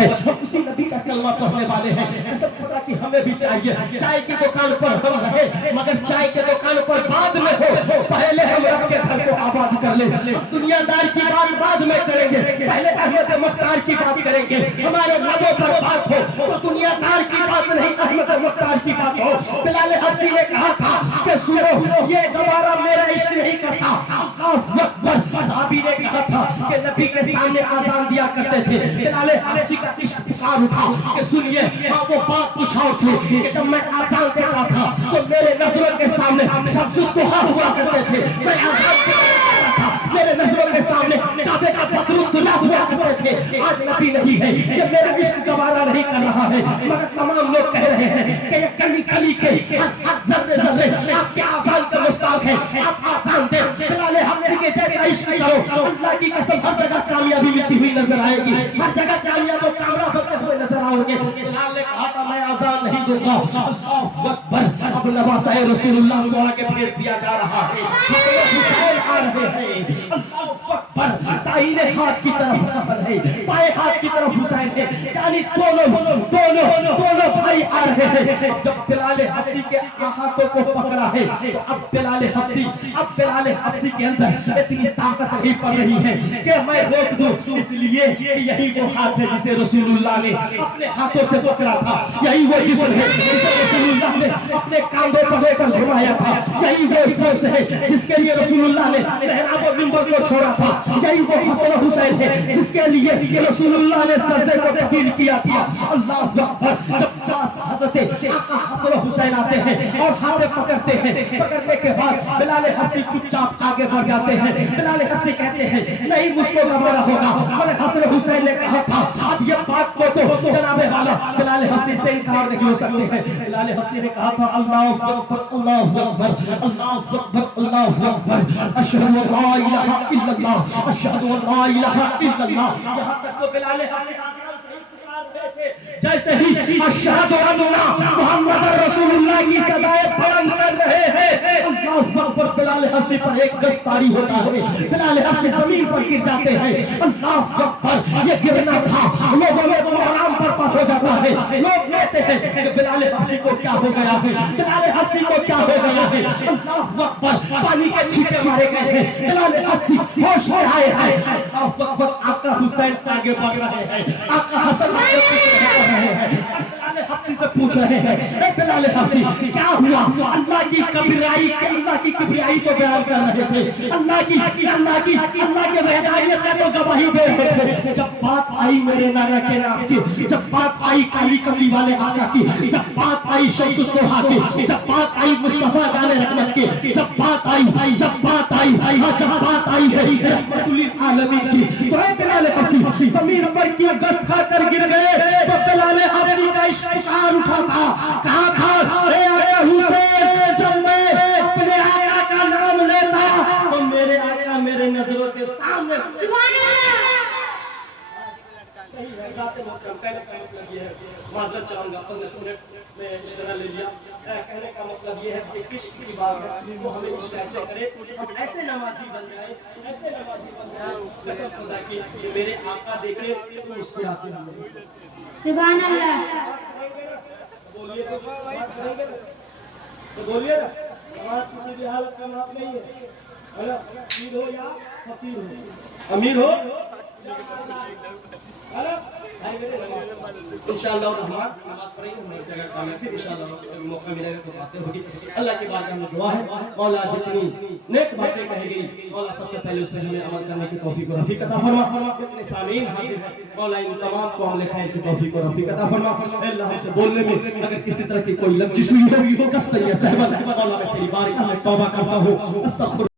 ہے، ہم اسی نبی کا کلمہ پڑھنے والے ہیں۔ قسم خدا کی ہمیں بھی چاہیے چائے کی دکان پر ہم رہے مگر چائے کے دکان پر بعد میں ہو، پہلے ہم رب کے گھر کو آباد کر لیں۔ ہم دنیا دار کی بات بعد میں کریں گے، پہلے احمد مختار کی بات کریں گے۔ ہمارے لبوں پر بات ہو تو دنیا دار کی بات نہیں، احمد مختار کی بات ہو۔ بلال حبشی نے کہا تھا کہ سنو یہ گوارا میرا عشق نہیں کرتا، اللہ اکبر۔ صحابی نے کہا تھا کہ نبی کے سامنے آزان دیا کرتے تھے، بلال حبشی کا عشق پکار اٹھا کہ سنیے ہاں وہ بات کچھ اور تھی کہ جب میں آزان دیتا تھا تو میرے نظروں کے سامنے سب سے دہا ہوا کرتے تھے، میں آزان دیتا تھا میرے نظروں کے سامنے کعبے کا بدر الدجا ہوا کرتے تھے۔ آج نبی نہیں ہے، یہ میرا عشق گوارا نہیں کر رہا ہے، مگر تمام لوگ کہہ رہے ہیں کہ یہ کلی کلی کے ہر ذرے ذرے آپ کے آزان کا مستاق ہے، آپ آزان دیں۔ بلال حبشی کے جیسا عشق کرو، اللہ کی قسم ہر جگہ کامیابی ملتی ہوئی نظر آئے گی، ہر جگہ کامیاب و کامراب ہوتے ہوئے نظر آؤ گے۔ بلال نے کہا تھا میں آزان نہیں دوں گا، اللہ اکبر۔ اب نواسہ رسول اللہ کو آگے بھیج دیا جا رہا ہے، حسن حسین آ رہے ہیں، اللہ اکبر۔ دائیں ہاتھ کی طرف حسن ہے، بائیں ہاتھ کی طرف حسین ہے، یعنی دونوں بھائی آ رہے ہیں۔ اب جب بلال حبشی کے ہاتھوں کو پکڑا ہے تو اب بلال حبشی کے اندر اتنی طاقت نہیں پڑ رہی ہے کہ میں روک دوں، اس لیے کہ یہی وہ ہاتھ ہے جسے رسول اللہ نے اپنے ہاتھوں سے پکڑا تھا، یہی وہ جسم ہے جسے رسول اللہ نے اپنے کاندھوں پر لے کر گھمایا تھا، یہی وہ شخص ہے جس کے لیے رسول اللہ نے محراب و منبر کو چھوڑا تھا، یہی وہ حسن حسین ہے جس کے لیے رسول اللہ نے سجدے کو تبدیل کیا تھا۔ اللہ اکبر۔ جب حضرت آقا حسن حسین آتے ہیں اور ہاتھ پکڑتے ہیں، پکڑنے کے بعد بلال حبشی چپ چاپ آگے بڑھ جاتے ہیں۔ بلال حبشی کہتے ہیں نہیں مجھ کو گھبرانا ہوگا، مگر حسن حسین نے کہا تھا اب یہ بات کو تو جناب والا بلال حبشی سے انکار نہیں ہو سکتے ہیں۔ بلال حبشی نے کہا تھا اللہ اکبر اللہ اکبر اللہ اکبر اللہ اکبر، اشہد ان لا الہ الا اللہ اشہد ان لا الہ الا اللہ۔ یہاں تک تو بلال حبشی جیسے ہی اشہد ان محمد رسول اللہ کی صدائے بلند کر رہے ہیں، اللہ اکبر، بلال حبشی پر ایک گز طاری ہوتا ہے، بلال حبشی زمین پر گر جاتے ہیں۔ اللہ اکبر۔ یہ گرنا تھا لوگوں میں آرام پر ہو جاتا ہے، لوگ کہتے ہیں کہ بلال حبشی کو کیا ہو گیا ہے، بلال حبشی کو کیا ہو گیا ہے۔ اللہ اکبر۔ پانی کے چھینٹے مارے گئے ہیں، بلال حبشی ہوش میں آئے ہیں۔ اللہ اکبر۔ آقا حسین آگے بڑھ رہے ہیں، آقا حسن بلال حبشی سے پوچھ رہے ہیں اے بلال حبشی کیا ہوا؟ اللہ کی کبریائی تو بیان کر رہے تھے، اللہ کے وحدانیت کا تو گواہی دے رہے تھے، جب بات آئی میرے نانا کے نام کی، جب بات آئی کالی کملی والے آقا کی، جب بات آئی شمس الضحیٰ کی، جب بات آئی مصطفیٰ جان رحمت کی، جب بات آئی ہے رحمت للعالمین کی، تو اے بلال حبشی زمین پر کیوں گز کھا کر گر گئے؟ تو بلال حبشی کا عشق پکار اٹھا تھا، کہا تھا اے آقا حسین جب میں اپنے آقا کا نام لیتا تو میرے آقا میرے نظروں کے سامنے۔ سبحان اللہ۔ معذرت چاہوں گا، 15 منٹ میں اشترا لے لیا۔ کہنے کا مطلب یہ ہے کہ عشق کی بات ہے وہ ہمیں عشق ایسے کرے، ہم ایسے نمازی بن جائیں، قسم خدا کی کہ میرے آقا دیکھے تو مسکراتے ہیں۔ سبحان اللہ۔ بولیے تو بولیے نا، نماز کسی بھی حالت کا نام نہیں ہے، امیر ہو یا فقیر ہو، امیر ہو انشاءاللہ الرحمن نماز پڑھیں گے، ہمیں جگہ کام ہے، پھر انشاءاللہ موقع ملے گا تو باتیں ہوگی۔ اللہ کی بارگاہ میں دعا ہے مولا جتنی نیک باتیں کہی گئی مولا سب سے پہلے اس پہ ہمیں عمل کرنے کی توفیق و رفیق عطا فرما۔ جتنے سامعین حاضر ہیں مولا ان تمام کو عمل خیر کی توفیق و رفیق عطا فرما۔ اے اللہ ہم سے بولنے میں اگر کسی طرح کی کوئی لغزش ہوئی ہو، کس طرح سہون، مولا میں تیری بارگاہ میں توبہ کرتا ہوں، استغفر